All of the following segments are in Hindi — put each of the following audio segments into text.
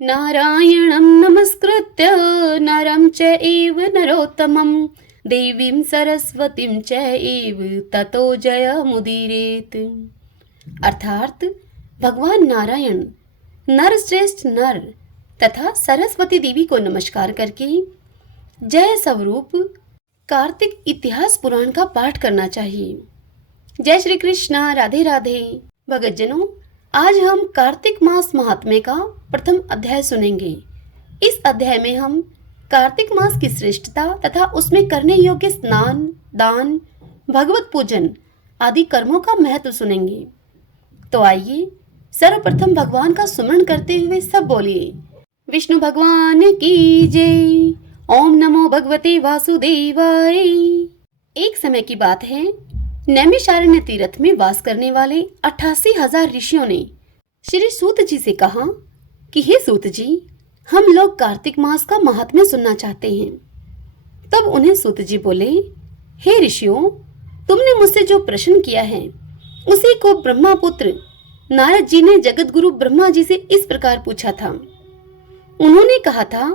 नारायणं नमस्कृत्य नरं चैव नरोत्तमं देवीं सरस्वतीं चैव ततो जयमुदीरयेत्। अर्थात भगवान नारायण नर श्रेष्ठ नर तथा सरस्वती देवी को नमस्कार करके जय स्वरूप कार्तिक इतिहास पुराण का पाठ करना चाहिए। जय श्री कृष्णा, राधे राधे। भगतजनों, आज हम कार्तिक मास महात्म्य का प्रथम अध्याय सुनेंगे। इस अध्याय में हम कार्तिक मास की श्रेष्ठता तथा उसमें करने योग्य स्नान, दान, भगवत पूजन आदि कर्मों का महत्व सुनेंगे। तो आइए सर्वप्रथम भगवान का सुमरण करते हुए सब बोलिए, विष्णु भगवान की जय। ओम नमो भगवते वासुदेवाय। एक समय की बात है, नैमिषारण्य तीर्थ में वास करने वाले 88,000 ऋषियों ने श्री सूत जी से कहा कि हे सूत जी, हम लोग कार्तिक मास का महात्म्य सुनना चाहते हैं। तब उन्हें सूत जी बोले, हे ऋषियों, तुमने मुझसे जो प्रश्न किया है उसी को ब्रह्मापुत्र नारद जी ने जगत गुरु ब्रह्मा जी से इस प्रकार पूछा था। उन्होंने कहा था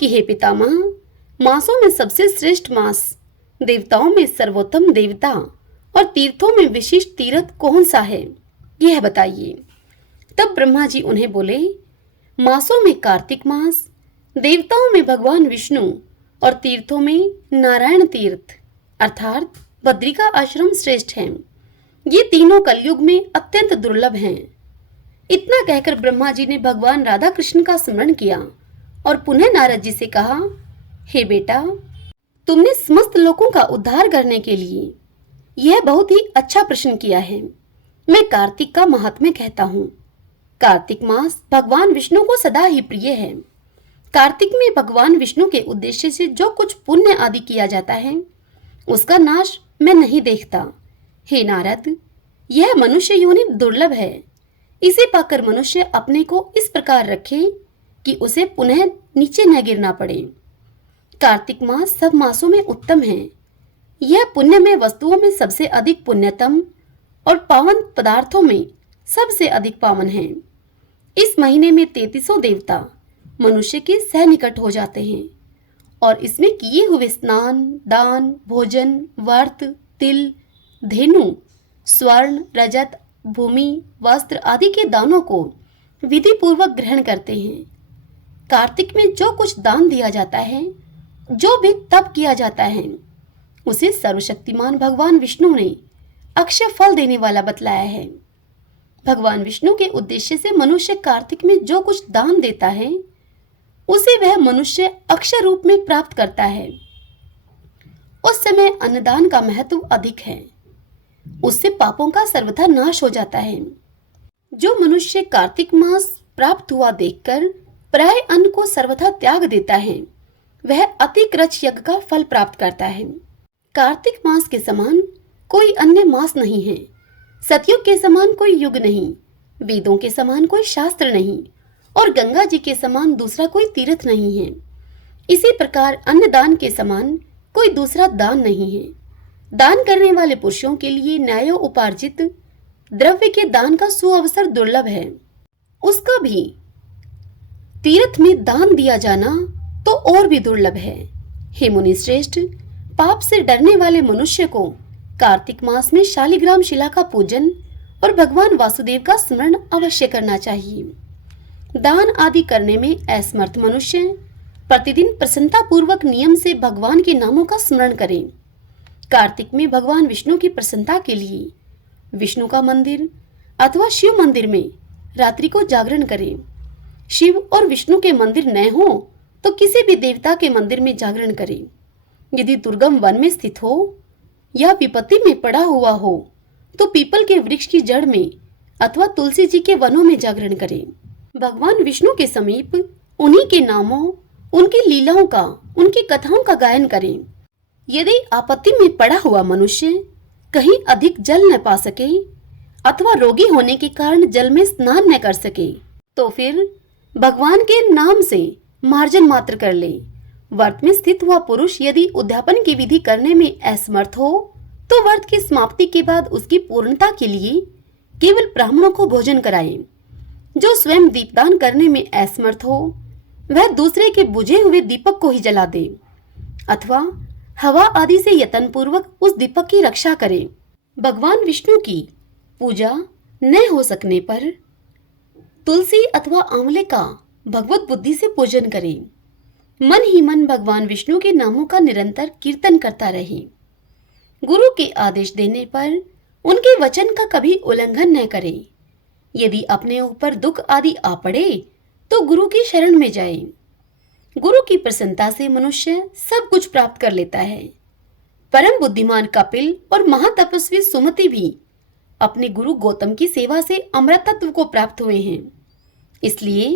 कि हे पितामह, मासों में सबसे श्रेष्ठ मास, देवताओं में सर्वोत्तम देवता और तीर्थों में विशिष्ट तीर्थ कौन सा है, यह बताइए। तब ब्रह्मा जी उन्हें बोले, मासों में कार्तिक मास, देवताओं में भगवान विष्णु और तीर्थों में नारायण तीर्थ अर्थात बद्री का आश्रम श्रेष्ठ है। ये तीनों कलयुग में अत्यंत दुर्लभ हैं। इतना कहकर ब्रह्मा जी ने भगवान राधा कृष्ण का स्मरण किया और पुनः नारद जी से कहा, हे बेटा, तुमने समस्त लोगों का उद्धार करने के लिए यह बहुत ही अच्छा प्रश्न किया है। मैं कार्तिक का महात्म्य कहता हूँ। कार्तिक मास भगवान विष्णु को सदा ही प्रिय है। कार्तिक में भगवान विष्णु के उद्देश्य से जो कुछ पुण्य आदि किया जाता है उसका नाश मैं नहीं देखता। हे नारद, यह मनुष्य योनि दुर्लभ है। इसे पाकर मनुष्य अपने को इस प्रकार रखे कि उसे पुनः नीचे न गिरना पड़े। कार्तिक मास सब मासों में उत्तम है। यह पुण्यमय वस्तुओं में सबसे अधिक पुण्यतम और पावन पदार्थों में सबसे अधिक पावन है। इस महीने में 3300 देवता मनुष्य के सनिकट हो जाते हैं और इसमें किए हुए स्नान, दान, भोजन, व्रत, तिल, धेनु, स्वर्ण, रजत, भूमि, वस्त्र आदि के दानों को विधि पूर्वक ग्रहण करते हैं। कार्तिक में जो कुछ दान दिया जाता है, जो भी तप किया जाता है, उसे सर्वशक्तिमान भगवान विष्णु ने अक्षय फल देने वाला बतलाया है। भगवान विष्णु के उद्देश्य से मनुष्य कार्तिक में जो कुछ दान देता है उसे वह मनुष्य अक्षय रूप में प्राप्त करता है। उस समय अन्नदान का महत्व अधिक है। उससे पापों का सर्वथा नाश हो जाता है। जो मनुष्य कार्तिक मास प्राप्त हुआ देखकर प्राय अन्न को सर्वथा त्याग देता है, वह अतिक्रच यज्ञ का फल प्राप्त करता है। कार्तिक मास के समान कोई अन्य मास नहीं है। सतयुग के समान कोई युग नहीं, वेदों के समान कोई शास्त्र नहीं और गंगा जी के समान दूसरा कोई तीर्थ नहीं है। इसी प्रकार अन्नदान के समान कोई दूसरा दान नहीं है। दान करने वाले पुरुषों के लिए न्यायो उपार्जित द्रव्य के दान का सुअवसर दुर्लभ है। उसका भी तीर्थ में दान दिया जाना तो और भी दुर्लभ है। हे मुनि श्रेष्ठ, पाप से डरने वाले मनुष्य को कार्तिक मास में शालिग्राम शिला का पूजन और भगवान वासुदेव का स्मरण अवश्य करना चाहिए। दान आदि करने में असमर्थ मनुष्य प्रतिदिन प्रसन्नता पूर्वक नियम से भगवान के नामों का स्मरण करें। कार्तिक में भगवान विष्णु की प्रसन्नता के लिए विष्णु का मंदिर अथवा शिव मंदिर में रात्रि को जागरण करें। शिव और विष्णु के मंदिर न हो तो किसी भी देवता के मंदिर में जागरण करें। यदि दुर्गम वन में स्थित हो या विपत्ति में पड़ा हुआ हो तो पीपल के वृक्ष की जड़ में अथवा तुलसी जी के वनों में जागरण करें। भगवान विष्णु के समीप उन्हीं के नामों, उनकी लीलाओं का, उनकी कथाओं का गायन करें। यदि आपत्ति में पड़ा हुआ मनुष्य कहीं अधिक जल न पा सके अथवा रोगी होने के कारण जल में स्नान न कर सके तो फिर भगवान के नाम से मार्जन मात्र कर ले। व्रत में स्थित हुआ पुरुष यदि उद्यापन की विधि करने में असमर्थ हो तो व्रत की समाप्ति के बाद उसकी पूर्णता के लिए केवल ब्राह्मणों को भोजन कराएं। जो स्वयं दीपदान करने में असमर्थ हो वह दूसरे के बुझे हुए दीपक को ही जला दे अथवा हवा आदि से यत्न पूर्वक उस दीपक की रक्षा करे। भगवान विष्णु की पूजा न हो सकने पर तुलसी अथवा आंवले का भगवत बुद्धि से पूजन करें। मन ही मन भगवान विष्णु के नामों का निरंतर कीर्तन करता रहे। गुरु के आदेश देने पर उनके वचन का कभी उल्लंघन न करे। यदि अपने ऊपर दुख आदि आ पड़े तो गुरु की शरण में जाए। गुरु की प्रसन्नता से मनुष्य सब कुछ प्राप्त कर लेता है। परम बुद्धिमान कपिल और महातपस्वी सुमति भी अपने गुरु गौतम की सेवा से अमृतत्व को प्राप्त हुए हैं। इसलिए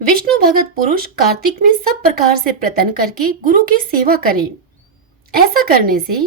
विष्णु भगत पुरुष कार्तिक में सब प्रकार से प्रयत्न करके गुरु की सेवा करें। ऐसा करने से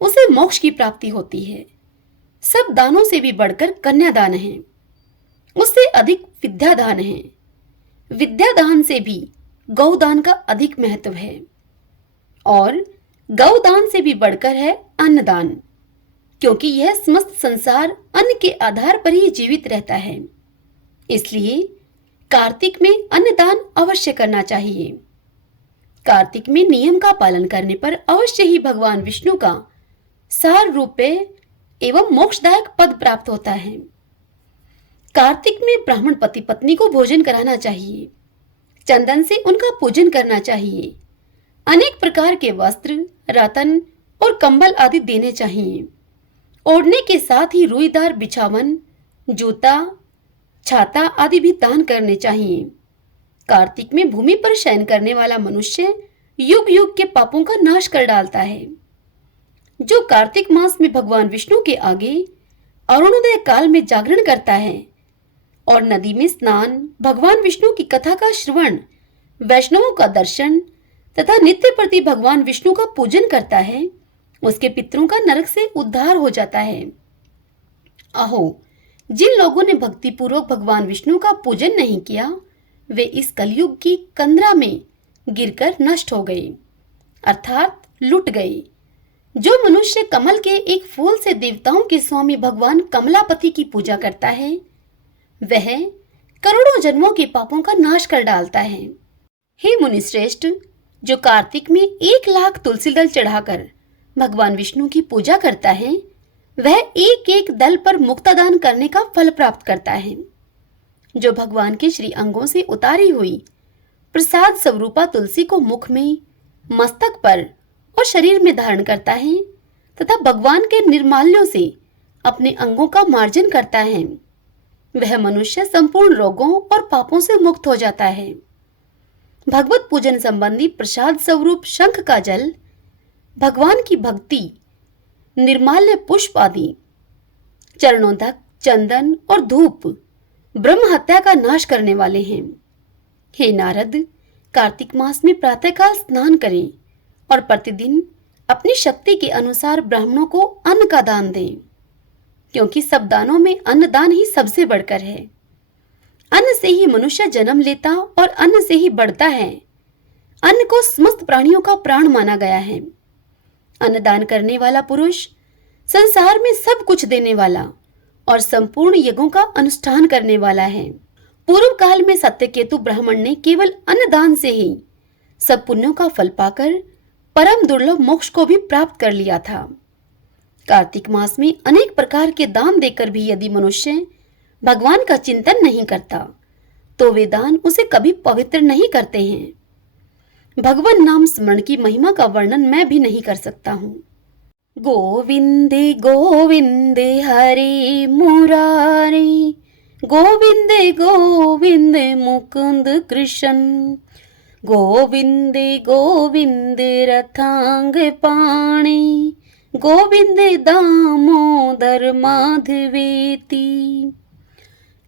उसे मोक्ष की प्राप्ति होती है। सब दानों से भी बढ़कर कन्यादान है, उससे अधिक विद्यादान है। विद्यादान से भी गौदान का अधिक महत्व है और गौदान से भी बढ़कर है अन्नदान, क्योंकि यह समस्त संसार अन्न के आधार पर ही जीवित रहता है। इसलिए कार्तिक में अन्नदान अवश्य करना चाहिए। कार्तिक में नियम का पालन करने पर अवश्य ही भगवान विष्णु का सार रूपे एवं मोक्षदायक पद प्राप्त होता है। कार्तिक में ब्राह्मण पति पत्नी को भोजन कराना चाहिए। चंदन से उनका पूजन करना चाहिए। अनेक प्रकार के वस्त्र, रतन और कंबल आदि देने चाहिए। ओढ़ने के साथ ही रुईदार बिछावन, जूता, छाता आदि भी दान करने चाहिए। कार्तिक में भूमि पर शयन करने वाला मनुष्य युग युग के पापों का नाश कर डालता है। जो कार्तिक मास में भगवान विष्णु के आगे अरुणोदय काल में जागरण करता है और नदी में स्नान, भगवान विष्णु की कथा का श्रवण, वैष्णवों का दर्शन तथा नित्य प्रति भगवान विष्णु का पूजन करता है, उसके पितरों का नरक से उद्धार हो जाता है। अहो, जिन लोगों ने भक्ति पूर्वक भगवान विष्णु का पूजन नहीं किया वे इस कलयुग की कंदरा में गिरकर नष्ट हो गए, अर्थात लुट गए। जो मनुष्य कमल के एक फूल से देवताओं के स्वामी भगवान कमलापति की पूजा करता है वह करोड़ों जन्मों के पापों का नाश कर डालता है। हे मुनिश्रेष्ठ, जो कार्तिक में 1,00,000 तुलसी दल चढ़ाकर भगवान विष्णु की पूजा करता है वह एक एक दल पर मुक्तादान करने का फल प्राप्त करता है। जो भगवान के श्री अंगों से उतारी हुई प्रसाद स्वरूपा तुलसी को मुख में, मस्तक पर और शरीर में धारण करता है तथा भगवान के निर्माल्यों से अपने अंगों का मार्जन करता है वह मनुष्य संपूर्ण रोगों और पापों से मुक्त हो जाता है। भगवत पूजन संबंधी प्रसाद स्वरूप शंख का जल, भगवान की भक्ति, निर्माल्य पुष्प आदि, चरणोदक, चंदन और धूप ब्रह्म हत्या का नाश करने वाले हैं। हे नारद, कार्तिक मास में प्रातःकाल स्नान करें और प्रतिदिन अपनी शक्ति के अनुसार ब्राह्मणों को अन्न का दान दें, क्योंकि सब दानों में अन्नदान ही सबसे बढ़कर है। अन्न से ही मनुष्य जन्म लेता और अन्न से ही बढ़ता है। अन्न को समस्त प्राणियों का प्राण माना गया है। अन्नदान करने वाला पुरुष संसार में सब कुछ देने वाला और संपूर्ण यज्ञों का अनुष्ठान करने वाला है। पूर्व काल में सत्यकेतु ब्राह्मण ने केवल अन्नदान से ही सब पुण्यों का फल पाकर परम दुर्लभ मोक्ष को भी प्राप्त कर लिया था। कार्तिक मास में अनेक प्रकार के दान देकर भी यदि मनुष्य भगवान का चिंतन नहीं करता तो वे दान उसे कभी पवित्र नहीं करते हैं। भगवान नाम स्मरण की महिमा का वर्णन मैं भी नहीं कर सकता हूँ। गोविंदे गोविंदे हरे मुरारे, गोविंदे गोविंदे मुकुंद कृष्ण, गोविंदे गोविंदे रथांग पाणी, गोविंदे दामोदर माधवेती।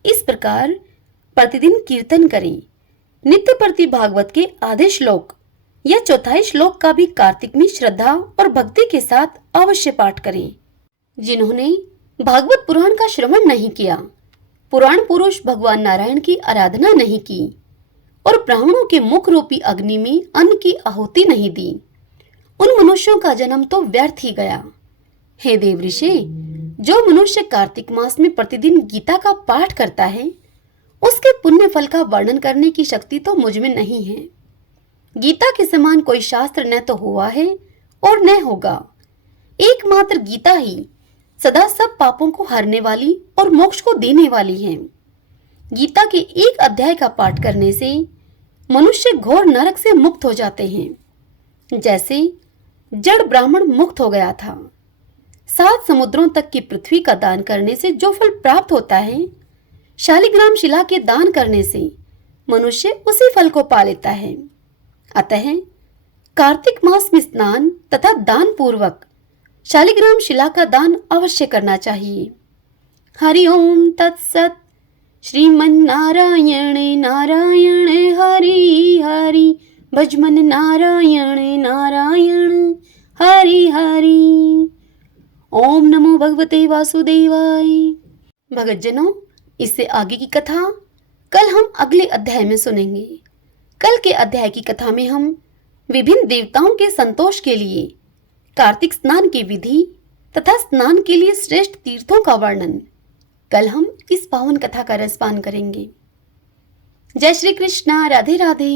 इस प्रकार प्रतिदिन कीर्तन करें। नित्य प्रति भागवत के आधे श्लोक या चौथाई श्लोक का भी कार्तिक में श्रद्धा और भक्ति के साथ अवश्य पाठ करें। जिन्होंने भागवत पुराण का श्रवण नहीं किया, पुराण पुरुष भगवान नारायण की आराधना नहीं की और ब्राह्मणों के मुख रूपी अग्नि में अन्न की आहुति नहीं दी, उन मनुष्यों का जन्म तो व्यर्थ ही गया। हे देवऋषि, जो मनुष्य कार्तिक मास में प्रतिदिन गीता का पाठ करता है उसके पुण्य फल का वर्णन करने की शक्ति तो मुझ में नहीं है। गीता के समान कोई शास्त्र न तो हुआ है और न होगा। एकमात्र गीता ही सदा सब पापों को हरने वाली और मोक्ष को देने वाली है। गीता के एक अध्याय का पाठ करने से मनुष्य घोर नरक से मुक्त हो जाते हैं। जैसे जड़ ब्राह्मण मुक्त हो गया था। 7 समुद्रों तक की पृथ्वी का दान करने से जो फल प्राप्त होता है, शालिग्राम शिला के दान करने से मनुष्य उसी फल को पा लेता है। अतः कार्तिक मास में स्नान तथा दान पूर्वक शालिग्राम शिला का दान अवश्य करना चाहिए। हरि ओम तत्सत। श्रीमन्नारायण नारायण हरि हरि भजमन नारायण नारायण हरि हरि। ओम नमो भगवते वासुदेवाय। भगतजनों, इससे आगे की कथा कल हम अगले अध्याय में सुनेंगे। कल के अध्याय की कथा में हम विभिन्न देवताओं के संतोष के लिए कार्तिक स्नान की विधि तथा स्नान के लिए श्रेष्ठ तीर्थों का वर्णन, कल हम इस पावन कथा का रसपान करेंगे। जय श्री कृष्णा। राधे राधे।